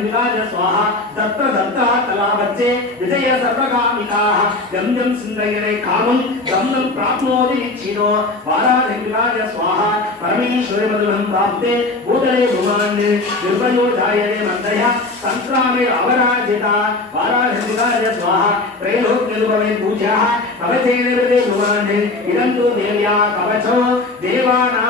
वाराहिन्दिराज स्वाहा दत्त दत्ता तला बच्चे विजय सर्वकामिकाः यं यं सिन्दयने कामं गं नं प्राप्नोति निच्छिनो वाराहिन्दिराज स्वाहा परमेश्वरि मधुरं प्राप्ते भूतले भुवान् निर्भयो जायते मन्दया संक्रामे अवराजिता वाराहिन्दिराज स्वाहा त्रैलोक्यनुभवे पूज्याः कवचेन हृदे भुवान् इदं तु देव्या कवचो देवानामापि दुर्लभो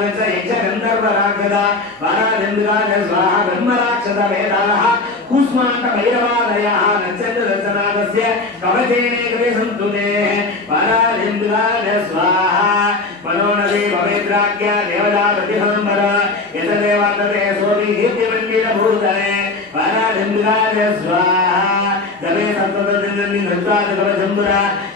యజ యజగంధర్వరాగద వరాలింద్రాయ స్వాహ బ్రహ్మరాక్షద వేదాలః కూష్మాండ భైరవాదయః నచ్చంద దర్శనాదస్య కవచేనే కవే సంతుతే వరాలింద్రాయ స్వాహ మనోనదే భవేద్రాఖ్య దేవదా స్వాహ ಗಮೇ ಸಂಪದಲ್ಲಿ ನೃತ್ವಾದಗಳ ಜಂಬುರ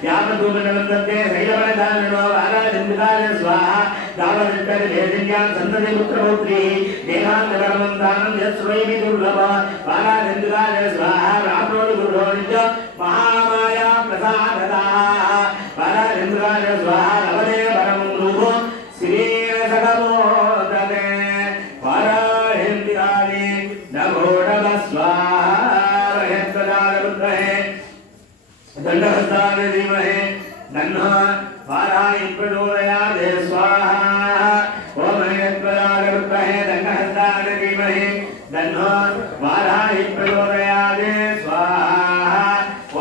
ಯಾವ ಧೂಪನವಂತಂತೆ ಶೈಲವನಧಾರಣೋ ಆರಾಧಿಂಬಿತಾಯ ಸ್ವಾಹ ದಾವದಿಟ್ಟರೆ ವೇದಿನ್ಯಾಂ ಸಂತತಿ ಪುತ್ರಪೌತ್ರಿ ದೇಹಾಂತರವಂತಾನಂ ಯಸ್ವೈಮಿ ದುರ್ಲಭ ಆರಾಧಿಂಬಿತಾಯ ಸ್ವಾಹ ರಾಮೋಡು ಗುರುಹೋಣಿಜ ಮಹಾಮಾಯಾ ಪ್ರಸಾದದಾ ಆರಾಧಿಂಬಿತಾಯ ಸ್ವಾಹ ನವದೇ वाराहि प्रचोदयात् स्वाहा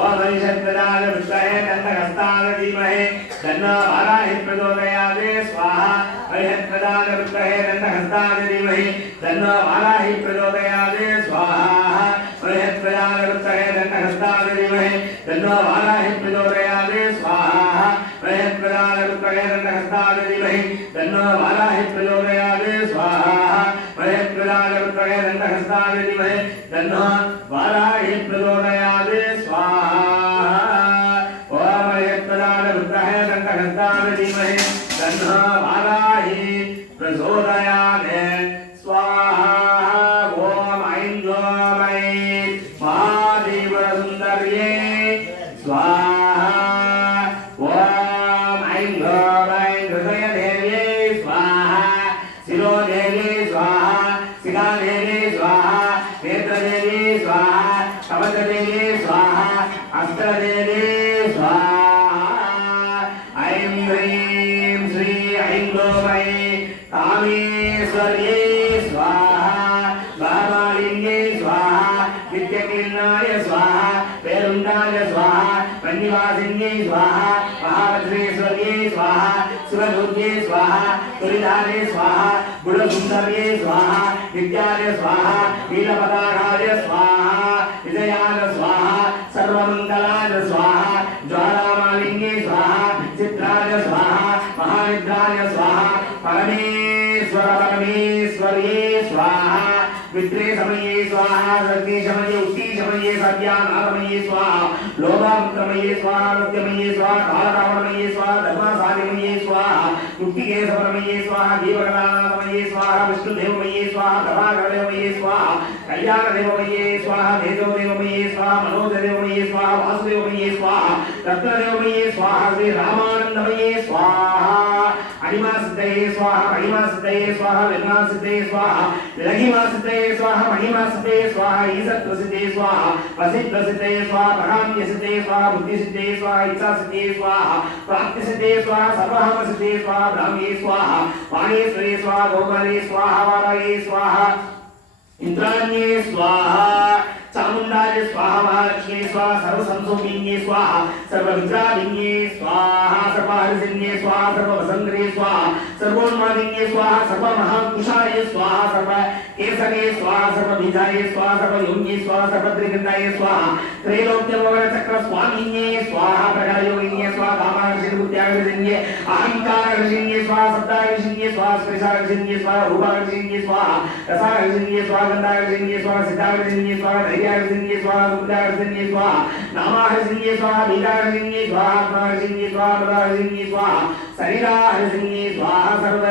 ॐ हयत्वदाररुद्रहे दण्डहस्ताय धीमहि तन्नो वाराहि प्रचोदयात् स्वाहा हयत्वदाररुद्रहे दण्डहस्ताय धीमहि तन्नो वाराहि प्रचोदयात् स्वाहा हयत्वदाररुद्रहे दण्डहस्ताय धीमहि तन्नो वाराहि प्रचोदयात् स्वाहा प्रयत्प्रदानरुद्रहे दण्डहस्ताय धीमहि तन्नो वाराहि प्रचोदयात् स्वाहा प्रयत्प्रदानरुद्रहे दण्डहस्ताय धीमहि तन्नो वाराहि प्रचोदयात् स्वाहा तुलिधारे स्वाहा गुणसुन्दर्ये स्वाहा नित्याय स्वाहा नीलपताकाय स्वाहा विजयाय स्वाहा सर्वमङ्गलाय स्वाहा ज्वालामालिङ्गे स्वाहा चित्राय स्वाहा महानिद्राय स्वाहा परमेश्वर परमेश्वर्ये स्वाहा विद्रे समये स्वाहा सर्गे समये उत्ती समये सत्यानामये स्वाहा लोभामृतमये स्वाहा नृत्यमये स्वाहा कालरावणमये स्वाहा धर्मासारिमये स्वाहा मुक्तिगे सप्रमये स्वाहा धीवरणाम మయ్యే స్వాహ విష్ణుదేవ మయ్యే స్వాహ ప్రభాకరదేవ మయ్యే స్వాహ కళ్యాణదేవ మయ్యే స్వాహ వేదోదేవ మయ్యే స్వాహ మనోజదేవ మయ్యే స్వాహ వాసుదేవ మయ్యే స్వాహ రత్నదేవ మయ్యే స్వాహ శ్రీ రామానందమయ్యే స్వాహ అణిమా సిద్ధయే స్వాహ మహిమా సిద్ధయే స్వాహ విఘ్నా సిద్ధయే స్వాహ విలగిమా సిద్ధయే స్వాహ మహిమా సిద్ధయే స్వాహ ఈసత్ ప్రసిద్ధయే స్వాహ వసిత్ ప్రసిద్ధయే స్వాహ ప్రకామ్య సిద్ధయే స్వాహ బుద్ధి సిద్ధయే స్వాహ ఇచ్చా సిద్ధయే స్వాహ ప్రాప్తి సిద్ధయే స్వాహ సర్వహమ సిద్ధయే స్వాహ బ్రాహ్మ్యే స్వాహ వాణేశ్వరే స్వాహ గౌరీ స్వాహ వరై స్వాహ. ఇంద్రాణ్యే స్వాహ చాముండాయ స్వాహ మహాలక్ష్మీ స్వాహ సర్వసంసోమిన్యే స్వాహ సర్వవిద్రావిన్యే స్వాహ సర్వహరిసిన్యే స్వాహ సర్వవసంద్రే స్వాహ. सर्वोन्मादिन्ये स्वाहा सर्वमहाकुशाय स्वाहा सर्वकेसरे स्वाहा, सर्वभिजाय स्वाहा, सर्वयोगिये स्वाहा सर्वत्रिगन्धाय स्वाहा त्रैलोक्यवरचक्रस्वामिन्ये स्वाहा प्रजायोगिन्ये स्वाहा कामार्षिर्बुद्ध्याकर्षिन्ये अहङ्कारर्षिन्ये स्वाहा शब्दाकर्षिन्ये स्वाहा स्पृशाकर्षिन्ये स्वाहा रूपाकर्षिन्ये स्वाहा रसाकर्षिन्ये स्वाहा गन्धाकर्षिन्ये स्वाहा सिद्धाकर्षिन्ये स्वाहा धैर्याकर्षिन्ये स्वाहा सुबुद्धाकर्षिन्ये स्वाहा नामाकर्षिन्ये स्वाहा भीताकर्षिन्ये स्वाहा आत्माकर्षिन्ये स्वाहा पदाकर्षिन्ये स्वाहा शरीराकर्षिन्ये स्वाहा ಸರ್ವ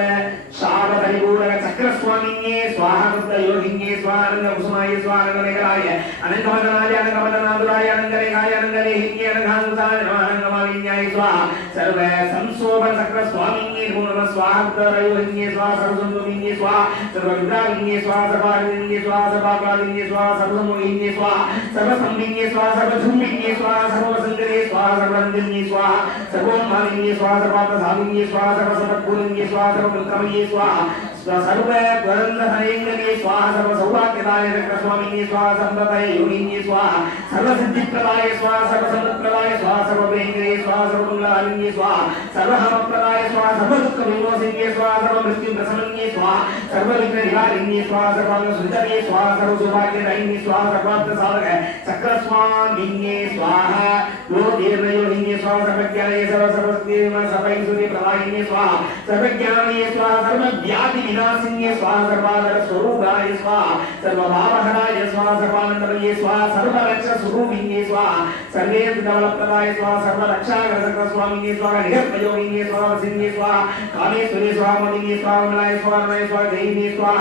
ಶಾವತರಿಪೂರಕ ಚಕ್ರಸ್ವಾಮಿಯೇ ಸ್ವಾಹಾನಂದ ಯೋಗಿಂಗೇ ಸ್ವಾನಂದ ಕುಸುಮಾಯ ಸ್ವಾನಂದ ಮೇಘಲಾಯ ಅನಂತಮದನಾಯ ಅನಂತಮದನಾದುರಾಯ ಅನಂತರೇಖಾಯ ಅನಂತರೇಹಿಂಗೇ ಅನಂತಾಂತಾಯ ನಮಾನಂದ ಮಾಲಿನ್ಯಾಯ ಸ್ವಾಹ ಸರ್ವ ಸಂಸೋಭ ಚಕ್ರಸ್ವಾಮಿಯೇ पूर्णम स्वान्तरयोहिन्ये स्वा सर्वसंयोगिन्ये स्वा सर्वविदागिन्ये स्वा सर्वारिन्ये स्वा सर्वाकालिन्ये स्वा सर्वसंयोगिन्ये स्वा सर्वसंविन्ये स्वा सर्वसंविन्ये स्वा सर्वसंगरे स्वा सर्वरञ्जन्ये स्वा सर्वोन्मादिन्ये स्वा सर्वार्थधामिन्ये स्वा सर्वसमत्पूर्णिन्ये स्वा सर्वकृतमये स्वा सर्व पुरन्दहरेङ्गने स्वाहा सर्वसौभाग्यदाय चक्रस्वामिन्ये स्वाहा सम्प्रदाय योगिन्ये स्वाहा सर्वसिद्धिप्रदाय स्वाहा सर्वसम्पत्प्रदाय स्वाहा सर्वभयङ्करे स्वाहा सर्वमङ्गलालिन्ये स्वाहा सर्वहमप्रदाय स्वाहा सर्वदुःखविमोचन्ये स्वाहा सर्वमृत्युप्रशमन्ये स्वाहा सर्वविघ्ननिवारिण्ये स्वाहा सर्वाङ्गसुन्दर्ये स्वाहा सर्वसौभाग्यदायिन्ये स्वाहा सर्वार्थसाधक चक्रस्वामिन्ये स्वाहा यो दीर्घयोगिन्ये स्वाहा सर्वज्ञानये सर्वसर्वस्देव सर्वैश्वर्यप्रदायिन्ये स्वाहा सर्वज्ञानये स्वाहा सर्वव्याधिविनाशिन्ये శ్రీనాసింగే స్వాహ సర్వాదర స్వరూపాయ స్వాహ సర్వభావహరాయ స్వాహ సర్వానందమయ్యే స్వాహ సర్వరక్ష స్వరూపిణ్యే స్వాహ సర్వే విధవలప్రదాయ స్వాహ సర్వరక్షాగ్రసక స్వామినే స్వాహ నిహర్పయోగినే స్వాహ సింగే స్వాహ కామేశ్వరే స్వాహ మణినే స్వాహ మలాయ స్వాహ రమయ స్వాహ దైనే స్వాహ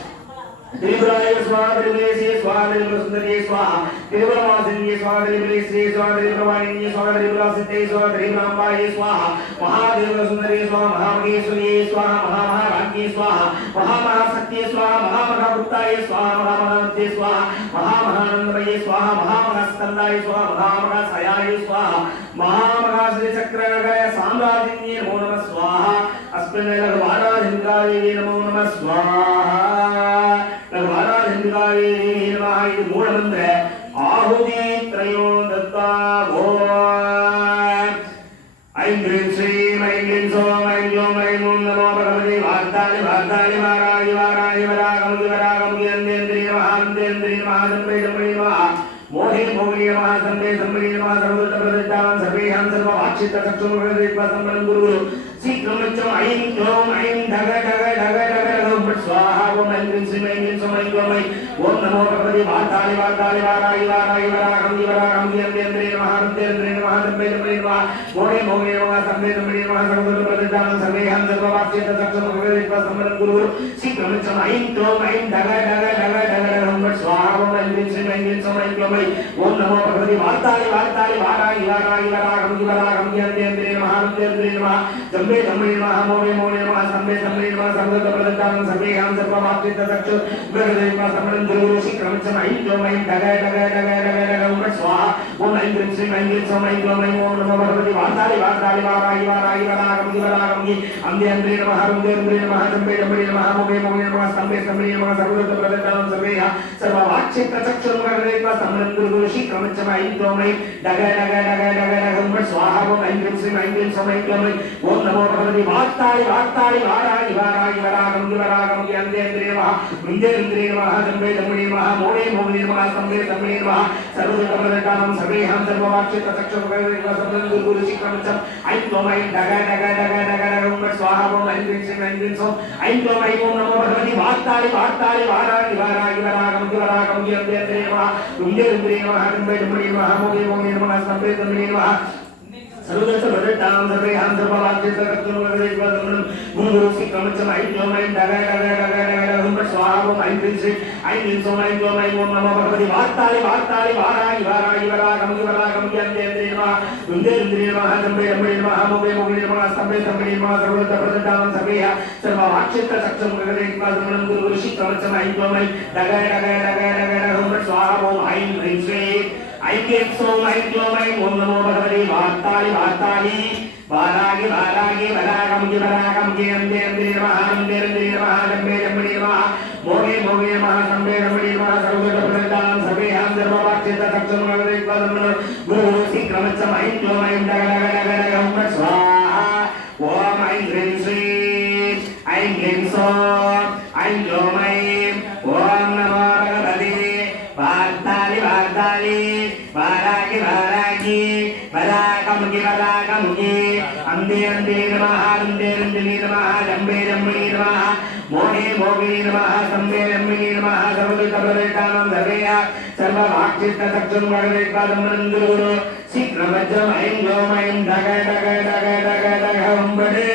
త్రిపురాయ స్వాదిలేశే స్వాదిలసుందరే స్వాహ. త్రిపురవాసిన్యే స్వాదిలేశే స్వాదిలవాణ్యే స్వాదిలసితే స్వాదిలాంబాయే స్వాహ. మహాదేవసుందరే స్వాహ మహామహేశ్వర్యే స్వాహ మహామహారాజ్ఞే స్వాహ. మహామహాశక్తే స్వాహ మహామహావృత్తాయ స్వాహ మహామహాంతే స్వాహ. మహామహానందమయే స్వాహ మహామహాస్కందాయ స్వాహ మహామహాశయాయ స్వాహ. మహామహాశ్రీచక్రగయ సామ్రాజ్యే నమో నమ స్వాహ. అస్మిన్ వారాధింద్రాయ నమో నమ స్వాహ. இது மூலமந்த ஆகுதி திரையோ தத்தா ஓ ஐங்கிரீம் ஸ்ரீம் ஐங்கிரீம் சோம் ஐங்கும் ஐங்கும் நமோ பகவதி வார்த்தாலி வார்த்தாலி வாராயி வாராயி வராகமுதி வராகமுதி அந்தேந்திரிய மகாந்தேந்திரிய மகாசம்பே சம்பரிய மகா மோகே மோகனீய மகாசம்பே சம்பரிய மகா சர்வதட்ட பிரதிஷ்டாம் சபேகம் சர்வ வாட்சித்த சக்ஷம் பிரதிஷ்டா சம்பரம் குரு శీఘ్రమిత్యం ఐం క్లోం ఐం ఢగ ఢగ ఢగ ఢగ ఢగ స్వాహ ఓం ఐం క్లీం శ్రీం ఐం క్లీం సోం ఐం క్లోం ఐం ఓం నమో గణపతి వాతాలి వాతాలి వారాయి వారాయి నమో భగవతి వార్తాలి వార్తాలి వారాయి వారాయి వరాగం వరాగం యంత్రే నమః యంత్రే నమః జంబే జంబే నమః మోమే మోమే నమః సంబే సంబే నమః సంగత ప్రదంతాం సర్వే హం సర్వమాప్తి తదక్షు బ్రహ్మదేవ సమణం జరుగుషి క్రమచన ఐం ఐం డగ డగ డగ డగ డగ ఉమ స్వాహ ఓం ఐం గ్రీం శ్రీం ఐం గ్రీం సోం ఐం గ్లోం ఐం ఓం నమో భగవతి వార్తాలి వార్తాలి వారాయి వారాయి వరాగం వరాగం అందే అందే నమః రందే రందే నమః జంబే జంబే నమః మోమే మోమే నమః సంబే సంబే నమః సంగత ప్రదంతాం సర్వే హం సర్వవాక్ష్య ప్రచక్షు బ్రహ్మదేవ సమణం జరుగుషి క్రమ பிரபஞ்சம் ஐந்து ஓமை டக டக டக டக டகம் சுவாகம் ஐந்து ஸ்ரீ ஐந்து சமைக்கிழமை ஓம் நமோ பகவதி வாத்தாளி வாத்தாளி வாராகி வாராகி வராகம் வராகம் அந்தேந்திரேவா முந்தேந்திரேவா தம்பே தம்பிடேவா மோனே மோகனேவா தம்பே தம்பிடேவா சர்வதகமதகானம் சபேகம் சர்வவாட்சி தசக்ஷம் சர்வந்து குரு சிக்கமிச்சம் ஐந்து ஓமை டக டக டக டக டகம் சுவாகம் ஐந்து ஸ்ரீ ஐந்து சம் ஐந்து ஓமை ஓம் நமோ பகவதி வாத்தாளி வாத்தாளி வாராகி வாராகி வராகம் வராகம் ह्रीं सोम ऐं क्लौं ऐं ॐ नमो भगवते वार्तानि वार्तानि वाराणि वाराणि वरागं वरागं यन्देन्द्रिय नमः वृन्देन्द्रिय नमः जम्बे जम्बे नमः मोणे मोणे नमः सम्बे सम्बे नमः सर्वदृष्टप्रदत्तां सर्वेऽहं सर्ववाक्यसकर्तुर्वदेवदमनं गुरुगुरुसि क्रमच्चम् ऐं क्लौं ऐं डग डग डग डग डग हुं फट् स्वाहा ॐ ऐं ह्रीं श्रीं ऐं ह्रीं सोम ऐं क्लौं ऐं ॐ नमो भगवति वार्तानि वार्तानि वाराणि वाराणि वरागमुखि वरागमुखि अन्देन्द्रिय नमः वृन्देन्द्रिय नमः जम्बे जम्बे नमः मोगे मोगे नमः स्तम्भे स्तम्भे नमः सर्वदृष्टप्रदत्तां सर्वेऽहं सर्ववाक्यसकर्तुं वदेवदमनं गुरुगुरुसि क्रमच्चम् ऐं क्लौं ऐं डग डग डग डग डग हुं फट् स्वाहा ॐ ऐं ஐக்கியக்ஷோம் ஐக்யோமை ஓம் நமோ பகவதி வாத்தாளி வாத்தாளி வாராகி வாராகி வராகம் கி வராகம் கி அந்தே அந்தே நம அந்தே அந்தே நம அந்தே அந்தே நம மோகே மோகே நம சம்பே ரமணி நம சர்வத பிரதாம் சபே ஆம் தர்மவாக்ஷேத தக்ஷம் நகரே பதம் குரு ஓசி கிரமச்சம் ஐக்யோம் ஐம் అందే అందే నమః రుందే రుందిని నమః జంబే జంబిని నమః మోహే మోగిని నమః సంబే జంబిని నమః సర్వదుత ప్రదేశానం ధర్మేయ సర్వవాక్చిత్త చక్షుం గణవేత్పాదమనందురు శీఘ్రమజ్రం ఐం గోమయం డగ డగ డగ డగ డగ హంబడే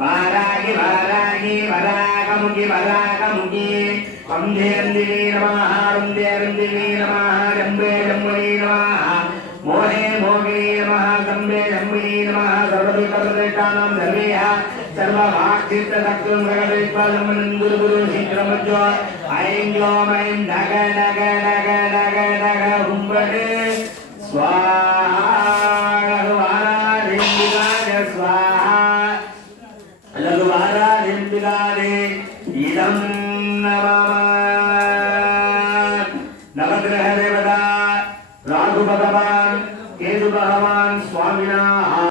வாராகி வாராகி வராகமுகி வராகமுகி. வந்தேந்திவி நமாக வந்தேந்திவி நமாக ரம்பே ரம்பே நமாக மோகே மோகே நமாக சம்பே சம்பே நமாக சர்வதி பரதேட்டானாம் சர்வேஹ சர்வவாக்சித்த சக்தும் பிரகடேத்வா சம்பனந்துரு குரு சீக்கிரமஜ்வா ஐம் நக நக நக.